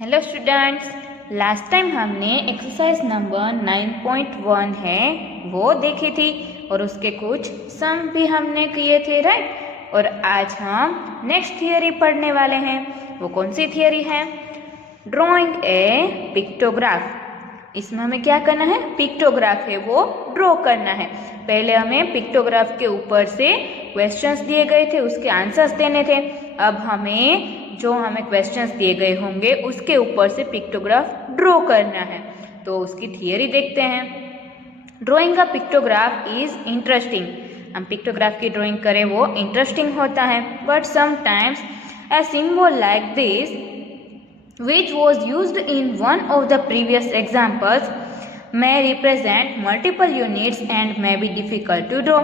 Hello students, last time हमने exercise number 9.1 है वो देखी थी और उसके कुछ सम भी हमने किए थे, राइट। और आज हम नेक्स्ट थियरी पढ़ने वाले हैं। वो कौन सी थियरी है? ड्राइंग ए पिक्टोग्राफ। इसमें हमें क्या करना है? पिक्टोग्राफ है वो ड्रॉ करना है। पहले हमें पिक्टोग्राफ के ऊपर से क्वेश्चंस दिए गए थे, उसके आंसर्स देने थे। अब हमें क्वेश्चंस दिए गए होंगे उसके ऊपर से पिक्टोग्राफ ड्रॉ करना है। तो उसकी थियरी देखते हैं। ड्राइंग का पिक्टोग्राफ इज इंटरेस्टिंग। हम पिक्टोग्राफ की ड्राइंग करें वो इंटरेस्टिंग होता है, but sometimes a symbol like this which was used in one of the previous examples may represent multiple units and may be difficult to draw।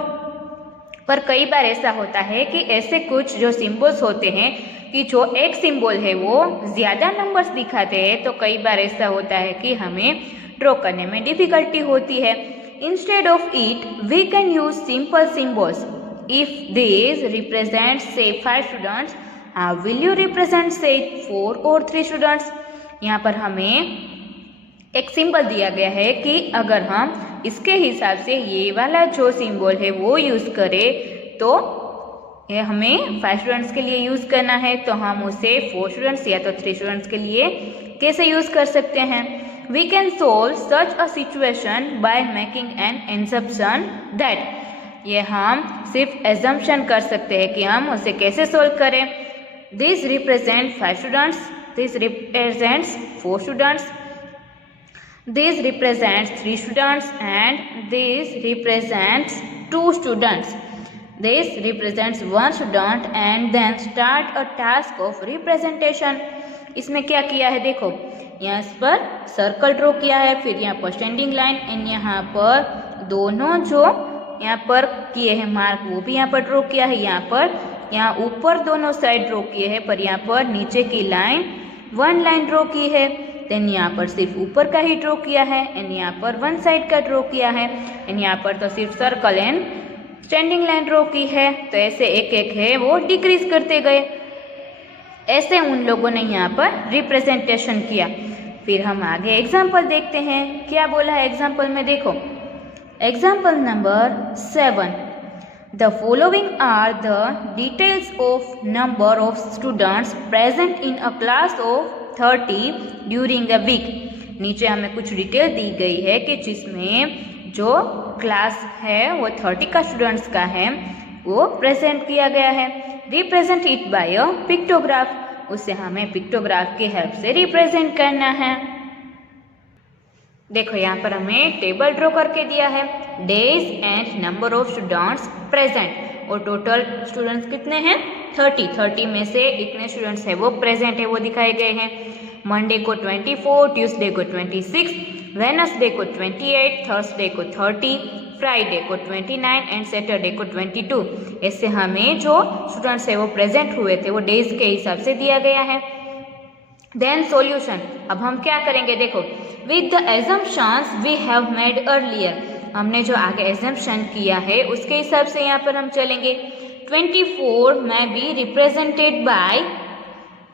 पर कई बार ऐसा होता है कि ऐसे कुछ जो सिंबल्स होते हैं कि जो एक सिंबल है वो ज़्यादा नंबर्स दिखाते हैं, तो कई बार ऐसा होता है कि हमें ड्रॉ करने में डिफ़िकल्टी होती है। Instead of it we can use simple symbols. If this represent say 5 students, how will you represent say 4 or 3 students? यहाँ पर हमें एक सिंबल दिया गया है कि अगर हम इसके हिसाब से ये वाला जो सिंबल है वो यूज़ करें तो ये हमें 5 स्टूडेंट्स के लिए यूज़ करना है, तो हम उसे 4 स्टूडेंट्स या तो 3 स्टूडेंट्स के लिए कैसे यूज़ कर सकते हैं? We can solve such a situation by making an assumption that. ये हम सिर्फ एजम्पशन कर सकते हैं कि हम उसे कैसे सोल्व करें। This represents 5 students, this represents 4 students, this represents 3 students and this represents 2 students. This represents 1 student and then start a task of representation। इसमें क्या किया है देखो, यहाँ पर सर्कल ड्रॉ किया है, फिर यहाँ पर स्टैंडिंग लाइन एंड यहाँ पर दोनों जो यहाँ पर किए हैं मार्क वो भी यहाँ पर ड्रॉ किया है। यहाँ ऊपर दोनों साइड ड्रॉ किए हैं, पर यहाँ पर नीचे की लाइन 1 लाइन ड्रॉ की है। देन यहाँ पर सिर्फ ऊपर का ही ड्रॉ किया है एंड यहाँ पर 1 साइड का ड्रॉ किया है एंड यहाँ पर तो सिर्फ circle and standing line draw की है। तो ऐसे एक एक है वो डिक्रीज करते गए। ऐसे उन लोगों ने यहाँ पर रिप्रेजेंटेशन किया। फिर हम आगे एग्जाम्पल देखते हैं, क्या बोला है एग्जाम्पल में देखो। Example number 7, the following are the details of number of students present in a class of 30 during a week। नीचे हमें कुछ डिटेल दी गई है कि जिसमें जो क्लास है वो 30 का स्टूडेंट्स का है वो प्रेजेंट किया गया है। Represent it by a pictograph. उसे हमें पिक्टोग्राफ की हेल्प से रिप्रेजेंट करना है। देखो यहाँ पर हमें टेबल ड्रॉ करके दिया है, days and number of students present, और टोटल स्टूडेंट्स कितने हैं? 30 में से इतने स्टूडेंट्स है वो प्रेजेंट है वो दिखाए गए हैं। मंडे को 24, ट्यूसडे को 26, वेडनेसडे को 28, थर्सडे को 30, फ्राइडे को 29 एंड सैटरडे को 22। ऐसे हमें जो स्टूडेंट्स है वो प्रेजेंट हुए थे वो डेज के हिसाब से दिया गया है। Then solution. अब हम क्या करेंगे देखो, with the assumptions we have made earlier. हमने जो आगे एजम्पशन किया है उसके हिसाब से यहाँ पर हम चलेंगे। 24 में बी रिप्रेजेंटेड बाय,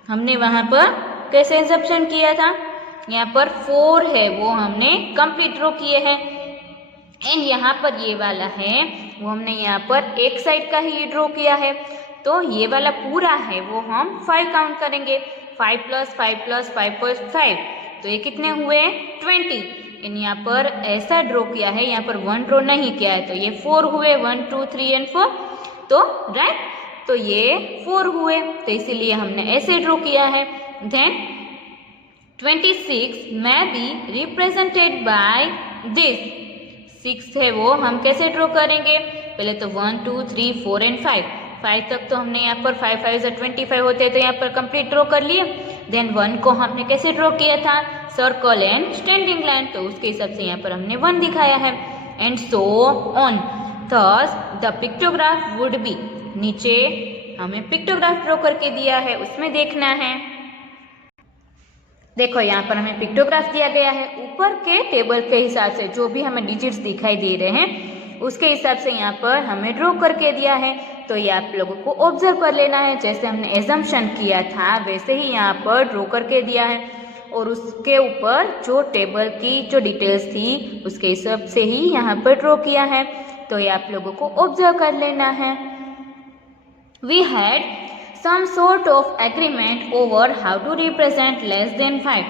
हमने वहाँ पर कैसे एजम्पशन किया था? यहाँ पर 4 है वो हमने कंप्लीट ड्रॉ किए हैं एंड यहाँ पर ये वाला है वो हमने यहाँ पर एक साइड का ही ड्रॉ किया है। तो ये वाला पूरा है वो हम 5 काउंट करेंगे। 5 + 5 + 5 + 5, तो ये कितने हुए? 20। इन यहाँ पर ऐसा ड्रॉ किया है, यहाँ पर 1 ड्रॉ नहीं किया है, तो ये 4 हुए। 1 2 3 एंड 4, तो राइट, तो ये 4 हुए, तो इसीलिए हमने ऐसे ड्रॉ किया है। देन 26 में बी रिप्रेजेंटेड बाय दिस। 6 है वो हम कैसे ड्रॉ करेंगे? पहले तो 1 2 3 4 एंड 5 तक तो हमने यहाँ पर 5 5 25 होते हैं, तो यहाँ पर कंप्लीट ड्रॉ कर लिए। देन 1 को हमने कैसे ड्रॉ किया था? सर्कल एंड स्टैंडिंग लाइन, तो उसके हिसाब से यहाँ पर हमने 1 दिखाया है and so on. Thus the pictograph would be. नीचे हमें पिक्टोग्राफ ड्रॉ करके दिया है, उसमें देखना है। देखो यहाँ पर हमें पिक्टोग्राफ दिया गया है, ऊपर के टेबल के हिसाब से जो भी हमें डिजिट्स दिखाई दे रहे हैं उसके हिसाब से यहाँ पर हमें ड्रॉ करके दिया है। तो ये आप लोगों को ऑब्जर्व कर लेना है, जैसे हमने एजम्पशन किया था वैसे ही यहाँ पर ड्रॉ करके दिया है। और उसके ऊपर जो टेबल की जो डिटेल्स थी उसके हिसाब से ही यहाँ पर ड्रॉ किया है। तो ये आप लोगों को ऑब्जर्व कर लेना है। We had some sort of agreement over how to represent less than 5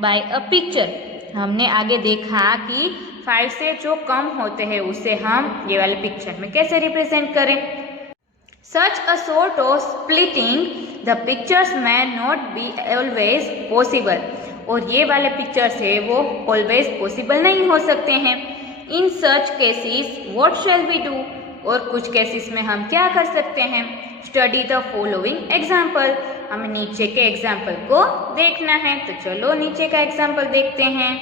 by a picture. हमने आगे देखा कि 5 से जो कम होते हैं उसे हम ये वाले पिक्चर में कैसे रिप्रेजेंट करें। Such a sort of splitting the pictures may not be always possible। और ये वाले पिक्चर्स है वो always possible नहीं हो सकते हैं। In such cases what shall we do? और कुछ केसेस में हम क्या कर सकते हैं? Study the following example। हमें नीचे के एग्जाम्पल को देखना है, तो चलो नीचे का एग्जाम्पल देखते हैं।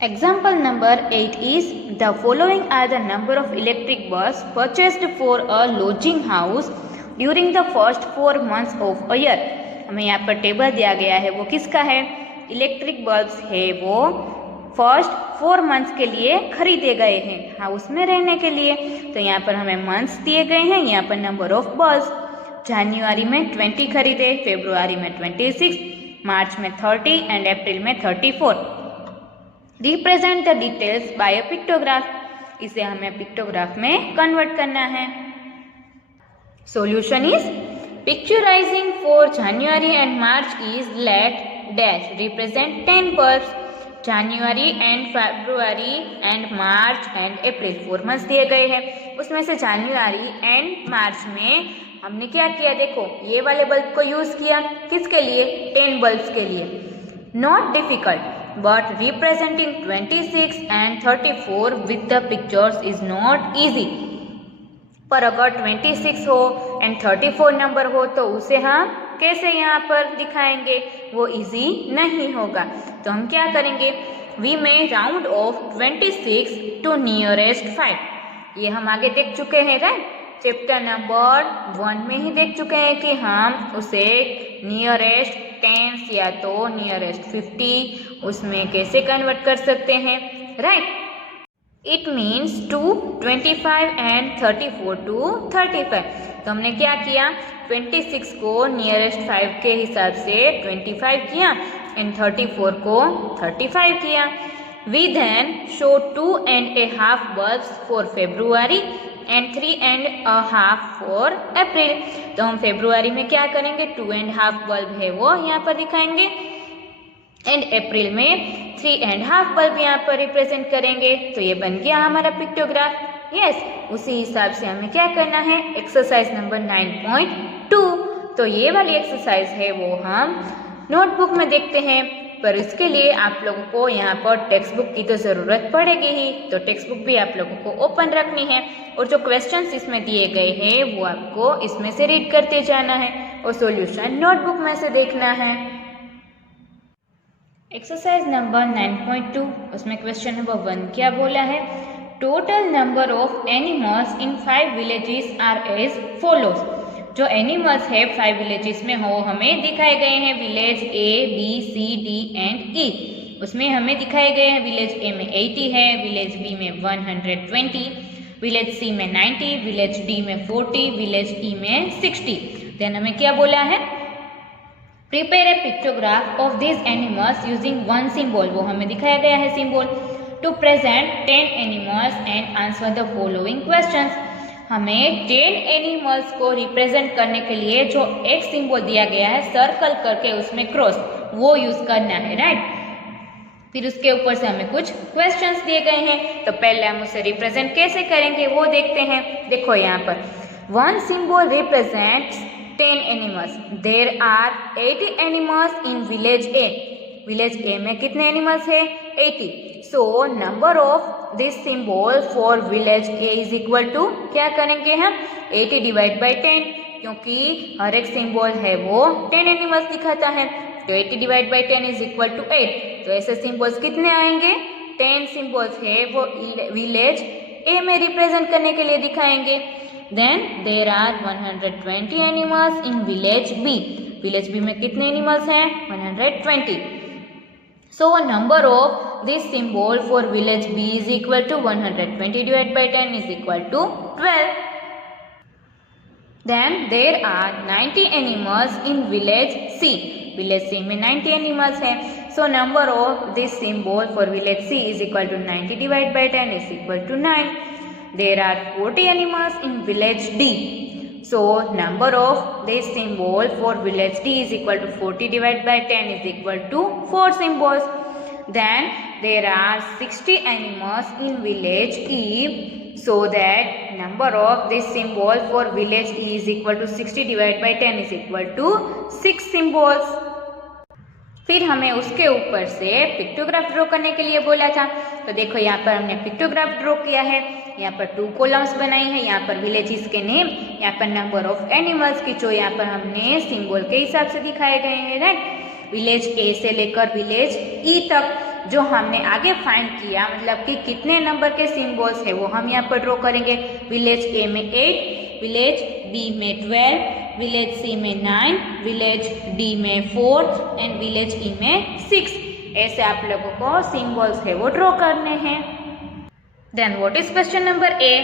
Example number 8 is the following are the number of electric bulbs purchased for a lodging house during the first 4 months of a year। हमें यहाँ पर टेबल दिया गया है, वो किसका है? इलेक्ट्रिक बल्ब्स है वो फर्स्ट 4 मंथ्स के लिए खरीदे गए हैं हाउस में रहने के लिए। तो यहाँ पर हमें मंथ्स दिए गए हैं, यहाँ पर नंबर ऑफ बल्ब्स। जनवरी में 20 खरीदे, फरवरी में 26, मार्च में 30 एंड अप्रैल में 34। Represent the details by a pictograph. इसे हमें पिक्टोग्राफ में कन्वर्ट करना है। Solution is picturising for January and March is let dash represent 10 bulbs. January and February and March and April 4 months दिए गए हैं। उसमें से जनवरी एंड मार्च में हमने क्या किया? देखो ये वाले बल्ब को यूज किया, किसके लिए? 10 बल्ब्स के लिए। Not difficult but representing 26 and 34 with the pictures is not easy। पर अगर 26 हो एंड 34 नंबर हो तो उसे हम कैसे यहाँ पर दिखाएंगे? वो इजी नहीं होगा। तो हम क्या करेंगे? We may round off 26 to nearest 5। ये हम आगे देख चुके हैं, राइट? चैप्टर नंबर 1 में ही देख चुके हैं कि हम उसे नियरेस्ट 10 या तो नियरेस्ट 50 उसमें कैसे कन्वर्ट कर सकते हैं, right? It means to 25 and 34 to 35। तो हमने क्या किया? 26 को नियरेस्ट 5 के हिसाब से 25 किया एंड 34 को 35 किया। We then show 2.5 bulbs for February and 3.5 for April. तो हम फेब्रुआरी में क्या करेंगे? 2.5 बल्ब है वो यहाँ पर दिखाएंगे एंड अप्रैल में 3.5 बल्ब यहाँ पर रिप्रेजेंट करेंगे। तो ये बन गया हमारा पिक्टोग्राफ। यस, उसी हिसाब से हमें क्या करना है? Exercise number 9.2। तो ये वाली एक्सरसाइज है वो हम नोटबुक में देखते हैं, पर इसके लिए आप लोगों को यहाँ पर टेक्स्ट बुक की तो ज़रूरत पड़ेगी ही। तो टेक्स्ट बुक भी आप लोगों को ओपन रखनी है और जो क्वेश्चंस इसमें दिए गए हैं वो आपको इसमें से रीड करते जाना है और सॉल्यूशन नोटबुक में से देखना है। एक्सरसाइज नंबर 9.2, उसमें क्वेश्चन नंबर 1 क्या बोला है? Total number of animals in 5 villages are as follows. जो एनिमल्स है 5 विलेजेस में हो हमें दिखाए गए हैं। Village A, B, C, D and E. उसमें हमें दिखाए गए हैं विलेज ए में 80 है, विलेज बी में 120, विलेज सी में 90, विलेज डी में 40, विलेज ई में 60। देन हमें क्या बोला है? Prepare a pictograph of this animals using 1 symbol. वो हमें दिखाया गया है symbol. To present 10 animals and answer the following questions. हमें 10 एनिमल्स को रिप्रेजेंट करने के लिए जो एक सिंबल दिया गया है सर्कल करके उसमें क्रॉस, वो यूज करना है, राइट? फिर उसके ऊपर से हमें कुछ क्वेश्चंस दिए गए हैं, तो पहले हम उसे रिप्रेजेंट कैसे करेंगे वो देखते हैं। देखो यहाँ पर 1 symbol represents 10 animals. There are 80 animals in village A. Village A में कितने एनिमल्स है? 80। So number of this symbol for village A is equal to, क्या करेंगे हम? 80 डिवाइड बाई 10, क्योंकि हर एक सिंबल है वो 10 एनिमल्स दिखाता है। तो 80 divide by 10 is equal to 8। तो ऐसे सिंबल्स कितने आएंगे? 10 सिंबल्स है वो विलेज ए में रिप्रेजेंट करने के लिए दिखाएंगे। Then there are 120 animals in village B. Village B में कितने एनिमल्स हैं? 120। So number of this symbol for village B is equal to 120 divided by 10 is equal to 12. Then there are 90 animals in village C. Village C में 90 animals हैं. So number of this symbol for village C is equal to 90 divide by 10 is equal to 9. There are 40 animals in village D. So number of this symbol for village D is equal to 40 divided by 10 is equal to 4 symbols. Then there are 60 animals in village E. So that number of this symbol for village E is equal to 60 divided by 10 is equal to 6 symbols. फिर हमें उसके ऊपर से pictograph draw करने के लिए बोला था. तो देखो यहाँ पर हमने पिक्टोग्राफ ड्रॉ किया है. यहाँ पर 2 कॉलम्स बनाई है. यहाँ पर विलेजेस के नेम, यहाँ पर नंबर ऑफ एनिमल्स की जो यहाँ पर हमने सिंबल के हिसाब से दिखाए गए हैं. राइट, विलेज ए से लेकर विलेज ई तक जो हमने आगे फाइंड किया, मतलब कि कितने नंबर के सिंबल्स है वो हम यहाँ पर ड्रॉ करेंगे. विलेज ए में 8, विलेज बी में 12, विलेज सी में 9, विलेज डी में 4 एंड विलेज ई में 6. ऐसे आप लोगों को सिंबल्स है वो ड्रॉ करने हैं. Then what is question number A?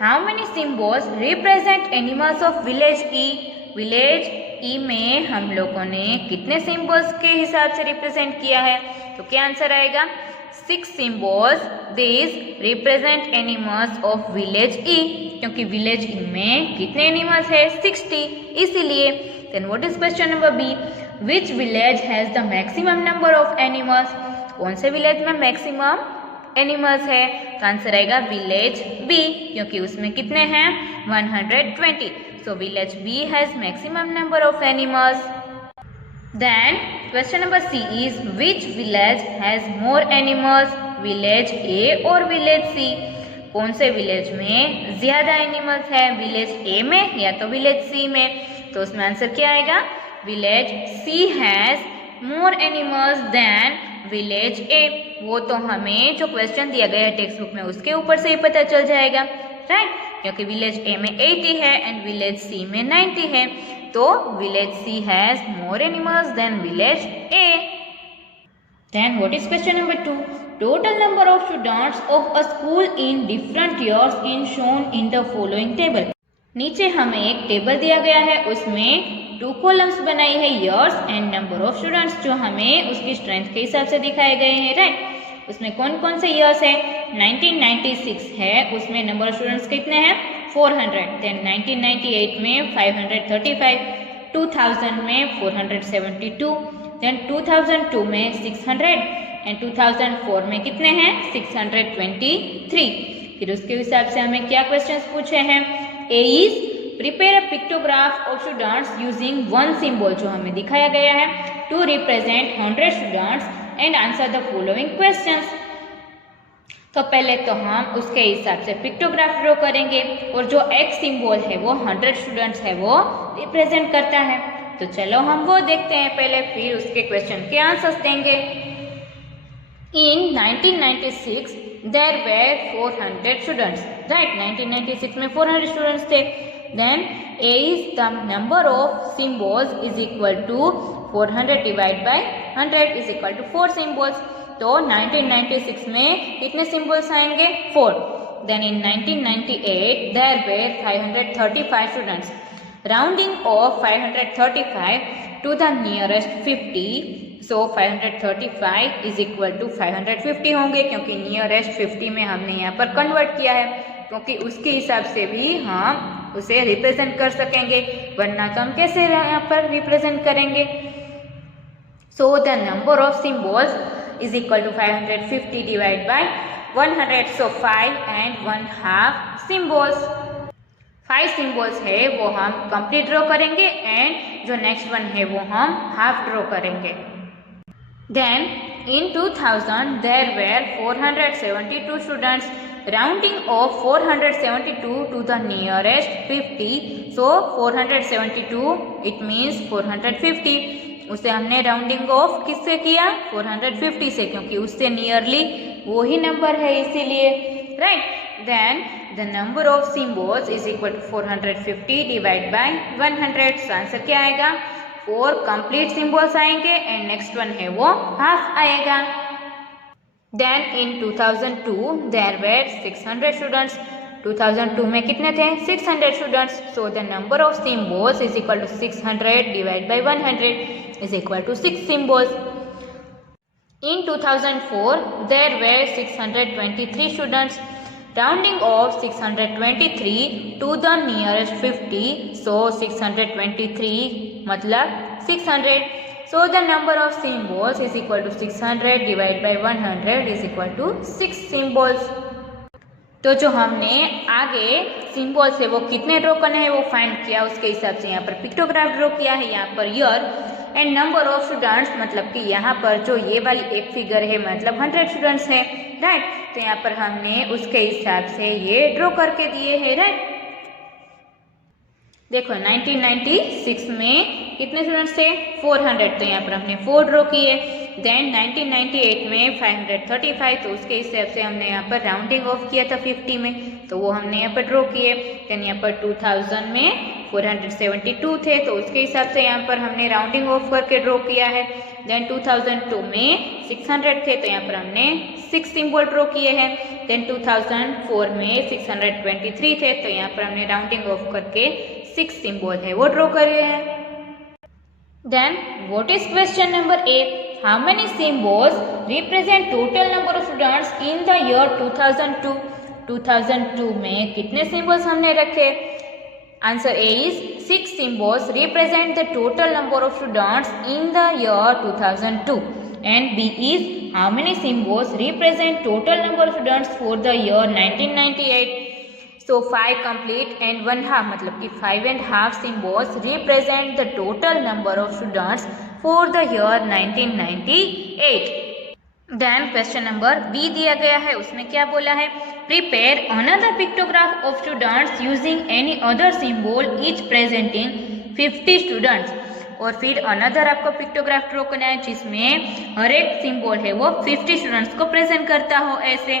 How many symbols represent animals of village E? Village E में हम लोगों ने कितने सिंबल्स के हिसाब से रिप्रेजेंट किया है? तो क्या आंसर आएगा? 6 symbols this represent animals of village E, क्योंकि विलेज ई में कितने एनिमल्स है? 60, इसीलिए. Then what is question number B? Which village has the maximum number of animals? कौन से विलेज में मैक्सिमम एनिमल्स है? तो आंसर आएगा विलेज बी, क्योंकि उसमें कितने हैं? 120. So village B has maximum number of animals. Then question number C is which village has more animals, village A और village C? कौन से विलेज में ज्यादा एनिमल्स है, विलेज ए में या तो विलेज सी में? तो उसमें आंसर क्या आएगा? Village C has more animals than village A. वो तो हमें जो क्वेश्चन दिया गया है टेक्स्ट बुक में उसके ऊपर से ही पता चल जाएगा. राइट, क्योंकि विलेज ए में 80 है एंड विलेज सी में 90 है. तो village C has more animals than village A. Then what is question number 2? Total number of students of a school in different years in shown in the following table. नीचे हमें एक table दिया गया है, उसमें 2 कॉलम्स बनाई है, years and number of students, जो हमें उसकी स्ट्रेंथ के हिसाब से दिखाए गए हैं. राइट, उसमें कौन कौन से ईयर्स है? 1996 है, उसमें नंबर ऑफ स्टूडेंट्स कितने हैं? 400. देन 1998 में 535, 2000 में 472, देन 2002 में 600 एंड 2004 में कितने हैं? 623. फिर उसके हिसाब से हमें क्या क्वेश्चंस पूछे हैं? A is prepare a pictograph of students using 1 symbol, जो हमें दिखाया गया है, to represent 100 students and answer the following questions. तो पहले तो हम उसके हिसाब से पिक्टोग्राफ ड्रॉ करेंगे और जो एक सिंबल है वो 100 स्टूडेंट्स है वो रिप्रेजेंट करता है. तो चलो हम वो देखते हैं पहले, फिर उसके क्वेश्चन के आंसर्स देंगे. In 1996 there were 400 students. Right, 1996 में 400 स्टूडेंट्स थे. Then a is the number of symbols is equal to 400 divide by 100 is equal to 4 symbols. तो 1996 में कितने सिंबल्स आएंगे? 4. Then in 1998 there were 535 students. Rounding off 535 to the nearest 50. So 535 is equal to 550 होंगे, क्योंकि nearest 50 में हमने यहाँ पर कन्वर्ट किया है, क्योंकि उसके हिसाब से भी हम उसे रिप्रेजेंट कर सकेंगे, वरना तो हम कैसे यहाँ पर रिप्रेजेंट करेंगे? सो the number of symbols is equal to 550 divided by 100. So 5 and 1/2 symbols. 5 symbols है वो हम कंप्लीट ड्रॉ करेंगे एंड जो नेक्स्ट वन है वो हम हाफ ड्रॉ करेंगे. Then in 2000 there were 472 students. Rounding of 472 to the nearest 50. So 472 it means 450. उसे हमने राउंडिंग ऑफ किससे किया? 450 से, क्योंकि उससे नियरली वो ही नंबर है इसीलिए. Right, then the number of symbols is equal to 450 divide by 100. Answer क्या आएगा? 4 कंप्लीट सिंबल्स आएंगे एंड नेक्स्ट वन है वो हाफ आएगा. Then in 2002 there were 600 students. 2002 में कितने थे 600 students. So the number of symbols is equal to 600 divide by 100 is equal to 6 symbols. In 2004, there were 623 students. Rounding off 623 to the nearest 50. So 623 मतलब 600. So the number of symbols is equal to 600 divided by 100 is equal to 6 symbols. तो जो हमने आगे symbols है वो कितने draw करने हैं वो फाइंड किया, उसके हिसाब से यहाँ पर पिक्टोग्राफ ड्रॉ किया है. यहाँ per year and number of students मतलब कि यहाँ पर जो ये वाली एक फिगर है मतलब 100 स्टूडेंट्स है, राइट. तो यहाँ पर हमने उसके हिसाब से ये ड्रॉ करके दिए हैं, राइट. देखो 1996 में कितने स्टूडेंट्स थे 400, तो यहाँ पर हमने 4 ड्रॉ किए. देन 1998 में 535, तो उसके हिसाब से हमने यहाँ पर राउंडिंग ऑफ किया था 50 में, तो वो हमने यहाँ पर ड्रॉ किए. देन यहाँ पर 2000 में 472 थे, तो उसके हिसाब से यहाँ पर हमने राउंडिंग ऑफ करके ड्रॉ किया है. देन 2002 में 600 थे, तो यहाँ पर हमने 6 सिंबल ड्रॉ किए हैं. देन 2004 में 623 थे, तो यहाँ पर हमने राउंडिंग ऑफ करके 6 सिंबल है वो ड्रॉ करे हैं. Then what is question number 8? How many symbols represent total number of students in the year 2002? 2002 में कितने symbols हमने रखे? Answer A is 6 symbols represent the total number of students in the year 2002. And B is how many symbols represent total number of students for the year 1998? So 5 complete and 1 half मतलब कि 5 and half symbols represent the total number of students for the year 1998. Then question number B दिया गया है, उसमें क्या बोला है? Prepare another pictograph of students using any other symbol each presenting 50 students. और फिर अनदर आपको पिक्टोग्राफ ड्रॉ करना है जिसमें हर एक सिंबल है वो 50 स्टूडेंट्स को प्रेजेंट करता हो ऐसे.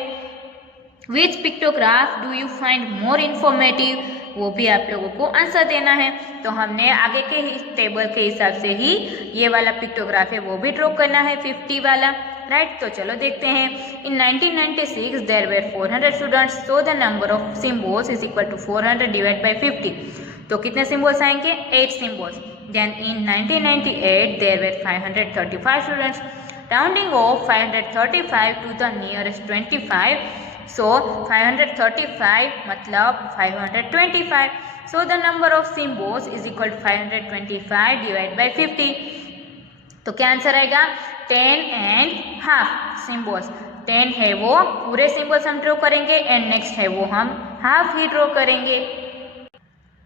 Which pictograph do you find more informative, वो भी आप लोगों को आंसर देना है. तो हमने आगे के टेबल के हिसाब से ही ये वाला पिक्टोग्राफ है वो भी ड्रॉ करना है 50 वाला, राइट. तो चलो देखते हैं. In 1996 there were 400 students, so the number of symbols is equal to 400 divide by 50. तो कितने सिम्बॉल्स आएंगे 8 symbols. Then in 1998 there were 535 students. Rounding off 535 to the nearest 25. So 535 मतलब 525. So the number of symbols is equal to 525 divided by 50. तो क्या answer आएगा 10 and half symbols. 10 है वो पूरे सिम्बल्स हम ड्रॉ करेंगे एंड नेक्स्ट है वो हम हाफ ही ड्रॉ करेंगे.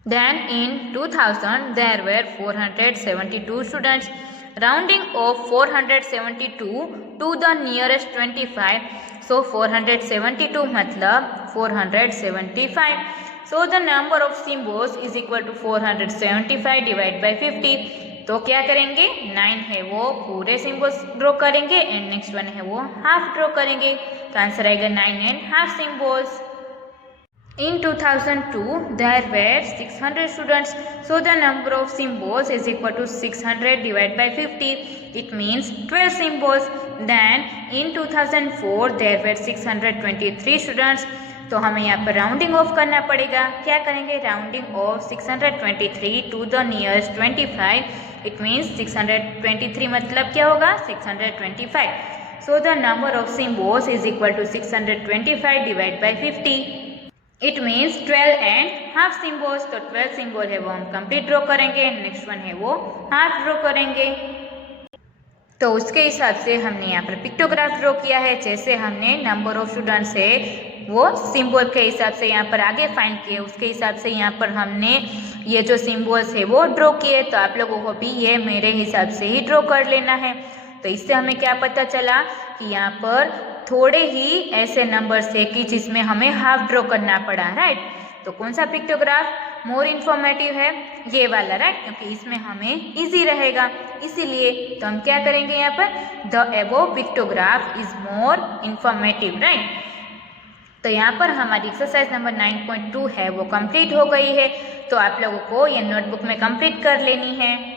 Then in 2000 there were 472 students. Rounding of 472 to the nearest 25. So 472 मतलब 475. So the number of symbols is equal to 475 divided by 50. तो क्या करेंगे 9 है वो पूरे सिम्बल्स ड्रॉ करेंगे एंड नेक्स्ट वन है वो हाफ ड्रॉ करेंगे. तो आंसर आएगा 9 and half symbols. In 2002 there were 600 students, so the number of symbols is equal to 600 divided by 50. It means 12 symbols. Then in 2004 there were 623 students. तो हमें यहाँ पर rounding off करना पड़ेगा. क्या करेंगे rounding off 623 to the nearest 25. It means 623 मतलब क्या होगा 625. So the number of symbols is equal to 625 divide by 50. It means 12 and half symbols. तो 12 सिम्बॉल है वो हम कंप्लीट ड्रॉ करेंगे, नेक्स्ट वन है वो हाफ ड्रॉ करेंगे. तो उसके हिसाब से हमने यहाँ पर पिक्टोग्राफ ड्रॉ किया है. जैसे हमने नंबर ऑफ स्टूडेंट्स है वो सिम्बॉल के हिसाब से यहाँ पर आगे फाइंड किए, उसके हिसाब से यहाँ पर हमने ये जो सिम्बॉल्स है वो ड्रॉ किए. तो आप लोगों को भी ये मेरे हिसाब से ही ड्रॉ कर लेना है. तो इससे हमें क्या पता चला कि यहाँ पर थोड़े ही ऐसे नंबर्स है कि जिसमें हमें हाफ ड्रॉ करना पड़ा, राइट. तो कौन सा पिक्टोग्राफ मोर इन्फॉर्मेटिव है ये वाला, राइट, क्योंकि इसमें हमें इजी रहेगा इसीलिए. तो हम क्या करेंगे यहाँ पर the above pictograph is more informative, right. तो यहाँ पर हमारी एक्सरसाइज नंबर 9.2 है वो कंप्लीट हो गई है. तो आप लोगों को ये नोटबुक में कंप्लीट कर लेनी है.